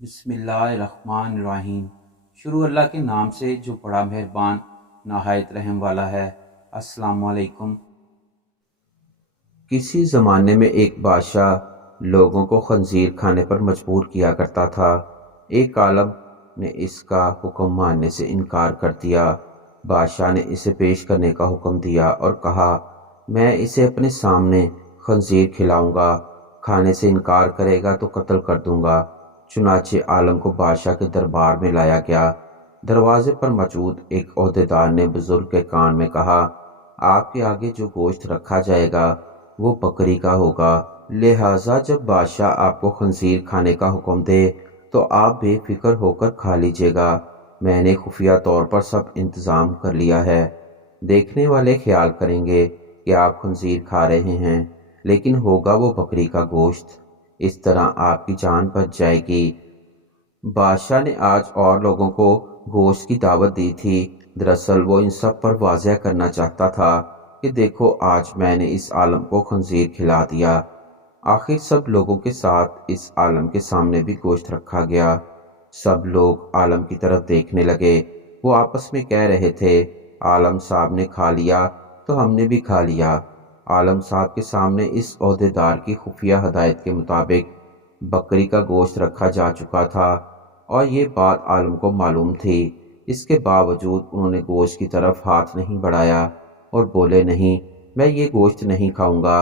بسم اللہ الرحمن الرحیم۔ شروع اللہ کے نام سے جو بڑا مہربان نہایت رحم والا ہے۔ السلام علیکم۔ کسی زمانے میں ایک بادشاہ لوگوں کو خنزیر کھانے پر مجبور کیا کرتا تھا۔ ایک عالم نے اس کا حکم ماننے سے انکار کر دیا۔ بادشاہ نے اسے پیش کرنے کا حکم دیا اور کہا، میں اسے اپنے سامنے خنزیر کھلاؤں گا، کھانے سے انکار کرے گا تو قتل کر دوں گا۔ چنانچہ عالم کو بادشاہ کے دربار میں لایا گیا۔ دروازے پر موجود ایک عہدیدار نے بزرگ کے کان میں کہا، آپ کے آگے جو گوشت رکھا جائے گا وہ بکری کا ہوگا، لہٰذا جب بادشاہ آپ کو خنزیر کھانے کا حکم دے تو آپ بے فکر ہو کر کھا لیجیے گا۔ میں نے خفیہ طور پر سب انتظام کر لیا ہے۔ دیکھنے والے خیال کریں گے کہ آپ خنزیر کھا رہے ہیں، لیکن ہوگا وہ بکری کا گوشت۔ اس طرح آپ کی جان بچ جائے گی۔ بادشاہ نے آج اور لوگوں کو گوشت کی دعوت دی تھی۔ دراصل وہ ان سب پر واضح کرنا چاہتا تھا کہ دیکھو آج میں نے اس عالم کو خنزیر کھلا دیا۔ آخر سب لوگوں کے ساتھ اس عالم کے سامنے بھی گوشت رکھا گیا۔ سب لوگ عالم کی طرف دیکھنے لگے۔ وہ آپس میں کہہ رہے تھے، عالم صاحب نے کھا لیا تو ہم نے بھی کھا لیا۔ عالم صاحب کے سامنے اس عہدیدار کی خفیہ ہدایت کے مطابق بکری کا گوشت رکھا جا چکا تھا اور یہ بات عالم کو معلوم تھی۔ اس کے باوجود انہوں نے گوشت کی طرف ہاتھ نہیں بڑھایا اور بولے، نہیں، میں یہ گوشت نہیں کھاؤں گا۔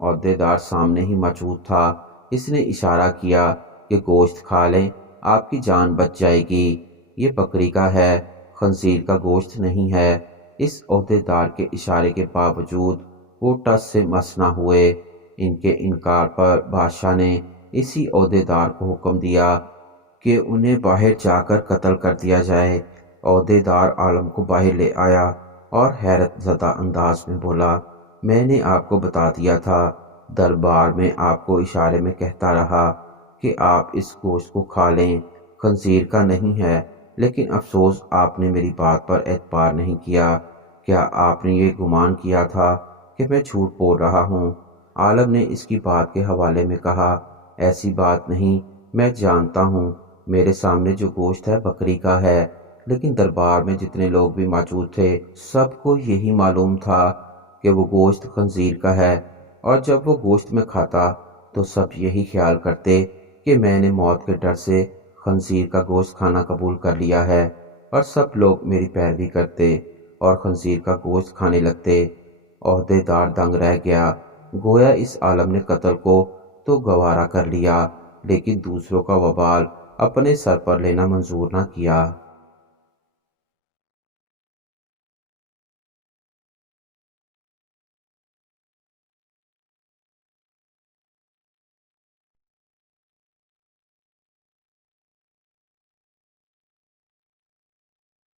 عہدیدار سامنے ہی موجود تھا۔ اس نے اشارہ کیا کہ گوشت کھا لیں، آپ کی جان بچ جائے گی۔ یہ بکری کا ہے، خنزیر کا گوشت نہیں ہے۔ اس عہدیدار کے اشارے کے باوجود وہ ٹس سے مس نہ ہوئے۔ ان کے انکار پر بادشاہ نے اسی عہدیدار کو حکم دیا کہ انہیں باہر جا کر قتل کر دیا جائے۔ عہدیدار عالم کو باہر لے آیا اور حیرت زدہ انداز میں بولا، میں نے آپ کو بتا دیا تھا، دربار میں آپ کو اشارے میں کہتا رہا کہ آپ اس گوشت کو کھا لیں، خنزیر کا نہیں ہے، لیکن افسوس آپ نے میری بات پر اعتبار نہیں کیا۔ کیا آپ نے یہ گمان کیا تھا کہ میں جھوٹ بول رہا ہوں؟ عالم نے اس کی بات کے حوالے میں کہا، ایسی بات نہیں، میں جانتا ہوں میرے سامنے جو گوشت ہے بکری کا ہے، لیکن دربار میں جتنے لوگ بھی موجود تھے سب کو یہی معلوم تھا کہ وہ گوشت خنزیر کا ہے، اور جب وہ گوشت میں کھاتا تو سب یہی خیال کرتے کہ میں نے موت کے ڈر سے خنزیر کا گوشت کھانا قبول کر لیا ہے، اور سب لوگ میری پیروی کرتے اور خنزیر کا گوشت کھانے لگتے۔ عہدیدار دنگ رہ گیا۔ گویا اس عالم نے قتل کو تو گوارا کر لیا، لیکن دوسروں کا وبال اپنے سر پر لینا منظور نہ کیا۔